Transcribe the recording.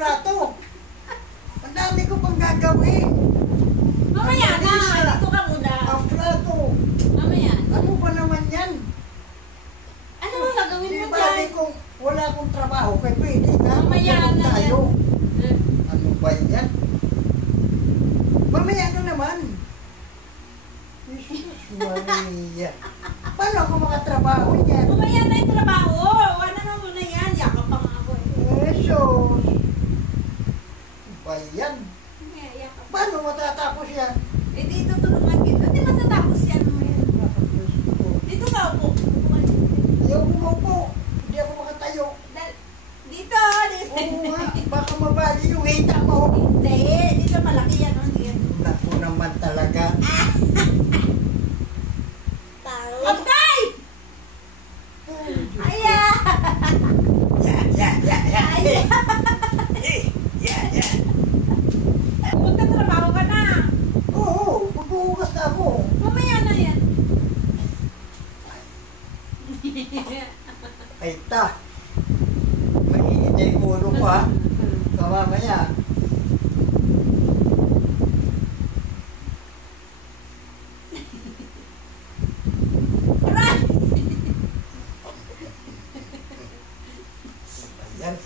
plato. Ang dami ko pang gagawin. Mamaya na, dito ka muna. Ang plato. Mamaya. Ano ba naman yan? Ano mo gagawin mo Di ba dyan? kung wala akong trabaho, kaya pwede ka. Mamaya na tayo. yan. Ano ba yan? Mamaya na naman. Jesus Maria. Paano ako makatrabaho yan? Mamaya na yung trabaho. Ano na muna yan? Yakap pa nga ako eh. Jesus. Ano ba yan? Yakap. Paano matatapos yan? Eh dito tulungan kita. Di matatapos yan mamaya. Dito ka upo. Ayaw kumaupo. Hindi ako makatayo. Dito. Oo nga. Baka mabali yung hita mo. Hindi. Dito malaki yan. Hindi yan. Naku naman talaga. Pagkay! Aya! Aya! Magtatrabaho ka na. Oo, magbuhugas na ako. Mamaya na yan. Ay ta. Mainit na yung ulo ko ha. So mamaya. Ayan.